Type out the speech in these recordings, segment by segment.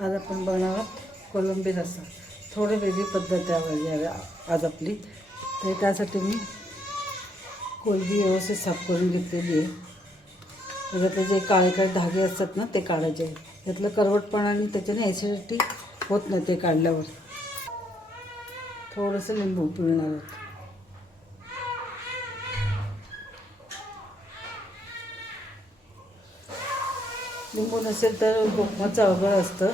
आज आपण बनवणार आहोत कोलंबी रस्सा. थोडी वेगळी पद्धत आहे आज आपली. तर त्यासाठी मी कोलंबी व्यवस्थित साफ करून घेतलेली आहे. म्हणजे त्याच्यातले जे काळे काळे धागे असतात ना ते काढायचे त्यातलं करवटपणा आणि त्याच्याने ॲसिडिटी होत नाही ते काढल्यावर. थोडंसं लिंबू पिळणार आहोत. लिंबू नसेल तर गोखमाचं अवघड असतं.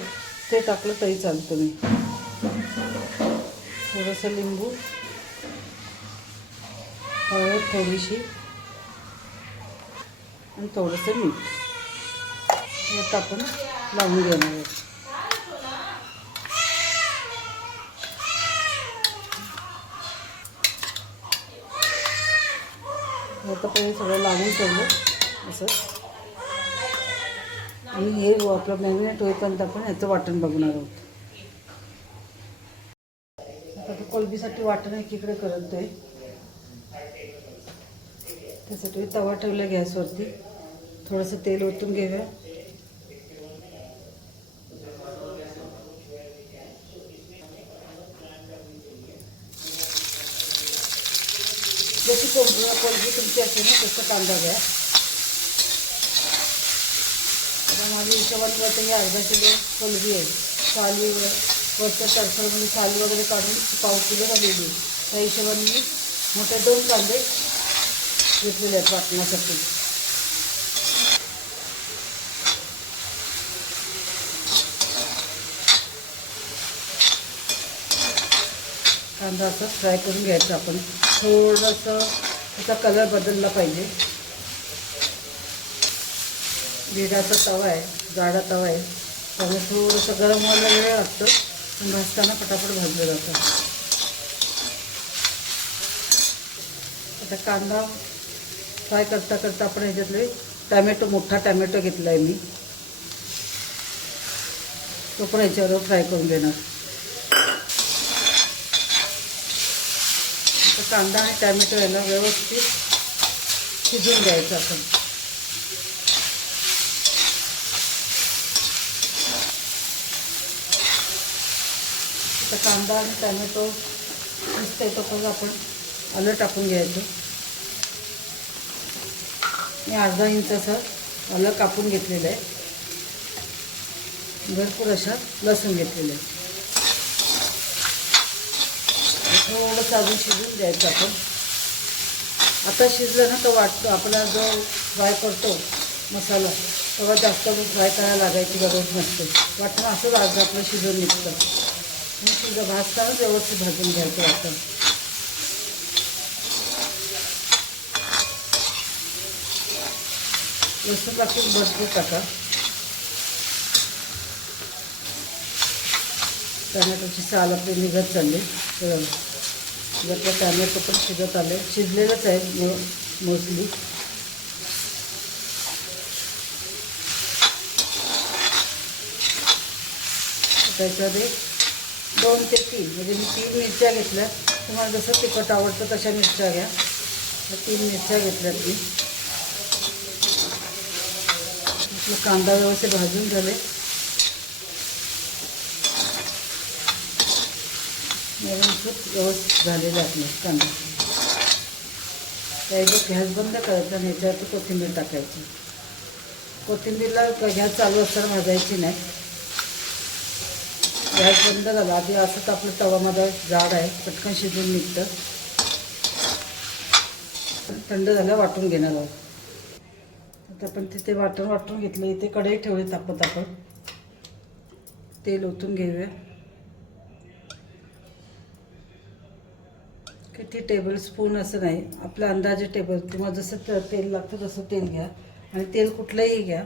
ते टाकलं तरी चालतं मी थोडंसं लिंबू हळद थोडीशी आणि थोडंसं मीठ. यात आपण लावून घेणार आहोत. आता पहिले सगळं लावून ठेवलं. असं आणि हे आपलं मॅरिनेट होईपर्यंत आपण याचं वाटण बघणार आहोत. आता ते कोलबीसाठी वाटण एकीकडे करत आहे त्यासाठी तवा ठेवला गॅसवरती. थोडंसं तेल ओतून घेऊया. जशी कोलबी कोलबी तुमची असेल ना तसं कांदा घ्या. माझी माझ्या हिशोबात ही अर्धा किलो कोलबी आहे. साली वरच्या टरफलमध्ये साली वगैरे काढून पाव किलो झालेली आहे. त्या हिशोबाने मी मोठे दोन कांदे घेतलेले आहेत वाटण्यासाठी. कांदा असं फ्राय करून घ्यायचं आपण. थोडंसं त्याचा कलर बदलला पाहिजे. बिडाचा तवा आहे जाडा तवा आहे. त्यामुळे थोडंसं गरम व्हायला वेळ लागतो. पण भाजताना पटापट भाजलं जातं. आता कांदा फ्राय करता करता आपण ह्याच्यातले टॅमॅटो मोठा टॅमॅटो घेतला आहे मी. तो पण ह्याच्यावर फ्राय करून देणार कांदा आणि टॅमॅटो याला व्यवस्थित शिजून द्यायचं आपण. तर कांदा आणि टॅमॅटो शिजते तोपर्यंत आपण आलं टाकून घ्यायचं. मी अर्धा इंच असं आलं कापून घेतलेलं आहे. भरपूर अशा लसूण घेतलेलं आहे. थोडंसं अजून शिजून द्यायचं आपण. आता शिजलं ना तर वाटतो आपला जो फ्राय करतो मसाला तेव्हा जास्त फ्राय करायला लागायची गरज नसते. वाटणं असंच अर्धा आपलं शिजून निघतं. मी शिजं भाजताना व्यवस्थित भाजून घ्यायचं आता लसूण टाकून भरपूर टाका. टमॅटोची साल आपली निघत चालली. त्यातलं टॅमॅटो पण शिजत आले. शिजलेलंच आहे मो मोस्टली. त्याच्यामध्ये दोन ते तीन. म्हणजे मी तीन मिरच्या घेतल्या. तुम्हाला जसं तिखट आवडतं तशा मिरच्या घ्या. तीन मिरच्या घेतल्यात मी. आपलं कांदा व्यवस्थित भाजून झाले. व्यवस्थित व्यवस्थित झालेलं आपलं कांदा. त्याच्यात गॅस बंद करायचा आणि ह्याच्यावर कोथिंबीर टाकायची. कोथिंबीरला गॅस चालू असताना भाजायची नाही. गॅस बंद झाला. आधी असंच आपलं तवामध्ये जाड आहे. पटकन शिजून निघतं. थंड झालं वाटून घेणार आहोत. आता आपण तिथे वाटण वाटून घेतलं. इथे कढई ठेवली तापत आपण. तेल ओतून घेऊया. किती टेबल स्पून असं नाही. आपलं अंदाजे टेबल तुम्हाला जसं त- तेल लागतं तसं तेल घ्या. आणि तेल कुठलंही घ्या.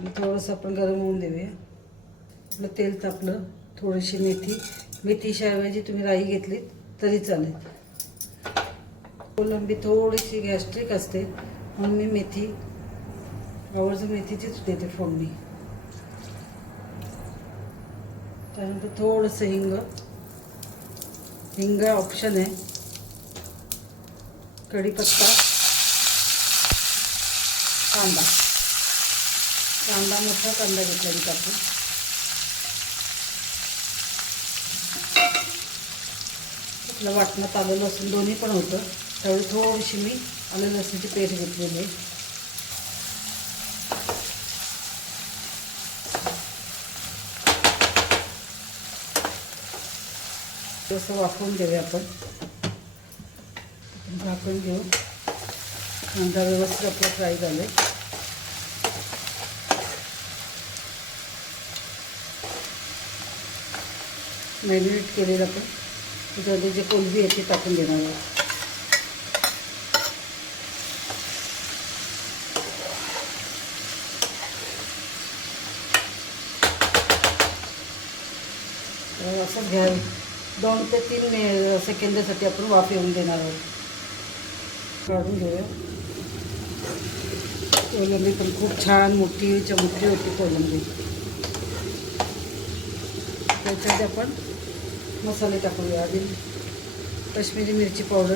आणि थोडंसं आपण गरम होऊन देऊया. आपलं तेल तापलं थोडीशी मेथी. मेथीच्या ऐवजी तुम्ही राई घेतली तरी चालेल. कोलंबी थोडीशी गॅस्ट्रिक असते म्हणून मी मेथी आवर्जून मेथीचीच देते फोडणी. त्यानंतर थोडंसं हिंग. हिंग ऑप्शन आहे. कढीपत्ता. कांदा. कांदा मोठा कांदा घेतला मी कापून आपलं वाटण्यात आलं लसूण दोन्ही पण होतं. त्यावेळी थोडीशी मी आलं लसूणची पेस्ट घेतलेली आहे. थोडंसं वाफवून घेऊया आपण. झाकून घेऊ. कांदा व्यवस्थित आपला फ्राय झालं मॅरिनेट केले जातं त्याच्यामध्ये जे कोलबी आहे ते टाकून देणार आहोत असं घ्या. दोन ते तीन मे सेकंदासाठी आपण वाफ येऊन देणार आहोत. काढून घेऊया. कोलंबी पण खूप छान मोठी चमकली होती कोलंबी. त्याच्यात आपण मसाले टाकूया आधी. काश्मीरी मिरची पावडर.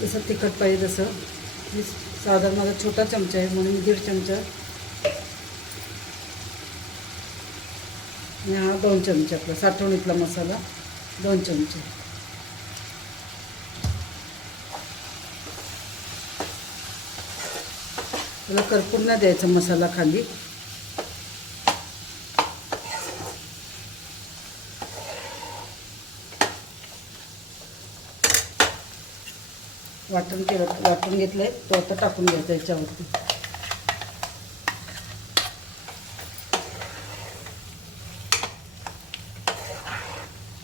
जसं तिखट पाहिजे तसं. मी साधारण माझा छोटा चमचा आहे म्हणून दीड चमचा. आणि हा दोन चमचे आपला साठवणीतला मसाला दोन चमचे. त्याला करपून नाही द्यायचा मसाला खाली. वाटण केलं वाटून घेतलंय तो आता टाकून घ्यायचा याच्यावरती.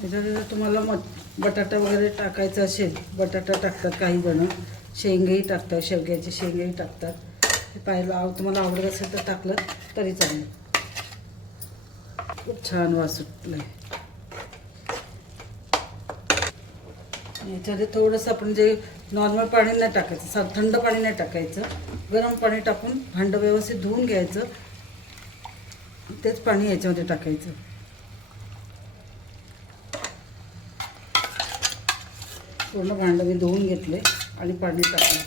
याच्यात जर तुम्हाला मट बटाटा वगैरे टाकायचा असेल बटाटा टाकतात काही जण. शेंगही टाकतात शेवग्याचे शेंगही टाकतात. हे पाहिलं आव तुम्हाला आवडत असेल तर टाकलं तरी चालेल. खूप छान वास सुटलं आहे याच्यामध्ये थोडंसं आपण जे नॉर्मल पाणी नाही टाकायचं सा थंड पाणी नाही टाकायचं गरम पाणी टाकून भांडं व्यवस्थित धुवून घ्यायचं. तेच पाणी याच्यामध्ये टाकायचं. पूर्ण भांडं मी धुवून घेतले आणि पाणी टाकलं.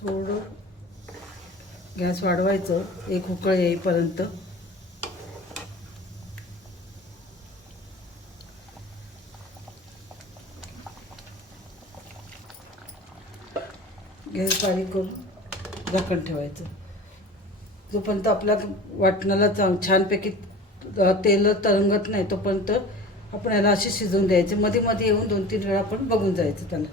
थोडं गॅस वाढवायचं एक उकळ येईपर्यंत. गॅस बारीक करून झाकण ठेवायचं. जोपर्यंत आपल्या वाटणाला चांग छानपैकी तेल तरंगत नाही तोपर्यंत आपण याला असे शिजवून द्यायचे. मध्ये मध्ये येऊन दोन तीन वेळा आपण बघून जायचं त्याला.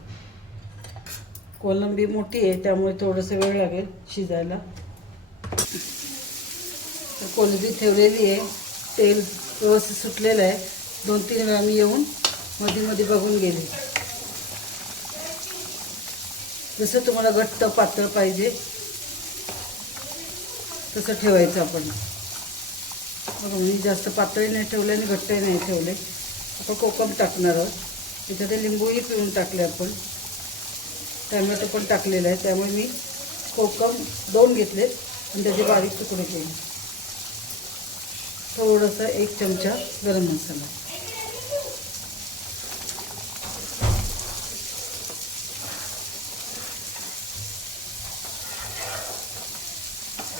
कोलंबी मोठी आहे त्यामुळे थोडंसं वेळ लागेल शिजायला. तर कोलंबी ठेवलेली आहे. तेल व्यवस्थित सुटलेलं आहे. दोन तीन वेळा मी येऊन मध्ये मध्ये बघून गेले. जसं तुम्हाला घट्ट पातळ पाहिजे तसं ठेवायचं आपण. बघा मी जास्त पातळी नाही ठेवले आणि घट्टही नाही ठेवले. आपण कोकम टाकणार आहोत. त्याच्यात लिंबूही पिळून टाकले आपण. टॅमॅटो पण टाकलेला आहे. त्यामुळे मी कोकम दोन घेतलेत आणि त्याचे बारीक तुकडे केले. थोडंसं एक चमचा गरम मसाला.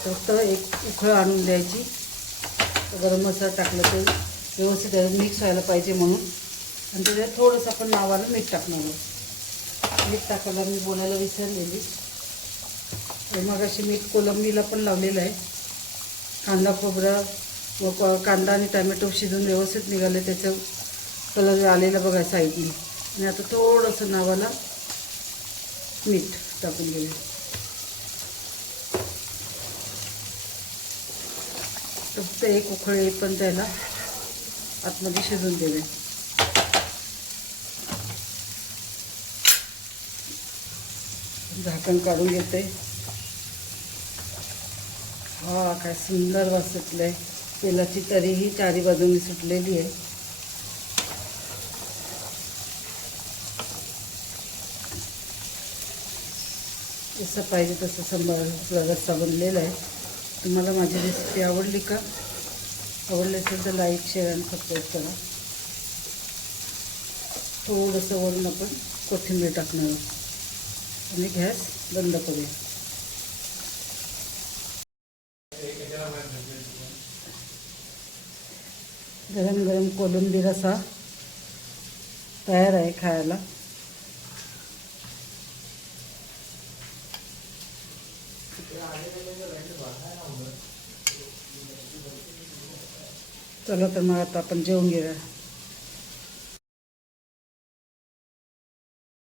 फक्त एक उखळ आणून द्यायची. गरम मसाला टाकला तर व्यवस्थित मिक्स व्हायला पाहिजे म्हणून. आणि त्याच्यात थोडंसं आपण नावाला मीठ टाकणार आहोत मीठ टाकायला मी बोलायला विसरलेली. मग अशी मीठ कोलंबीला पण लावलेलं आहे. कांदा खोबरा व कांदा आणि टॅमॅटो शिजून व्यवस्थित निघाले. त्याचं कलर आलेलं बघा साईडने आणि आता थोडंसं नावाला मीठ टाकून घेऊया फक्त एक उखळ येईपर्यंत त्याला आतमध्ये शिजून देवे. झाकण काढून घेते. हा काय सुंदर वास आहे तेलाची तरीही चारी बाजूनी सुटलेली आहे. जसं पाहिजे तसं संभाळ रस्सा बनलेला आहे. तुम्हाला माझी रेसिपी आवडली का? आवडली असेल तर लाईक शेअर आणि सबस्क्राईब करा. थोडंसं वरून आपण कोथिंबीर टाकणार आणि गॅस बंद करूया. गरम गरम कोलंबीर असा तयार आहे खायला. चला तर मग आता आपण जेवून घेऊया.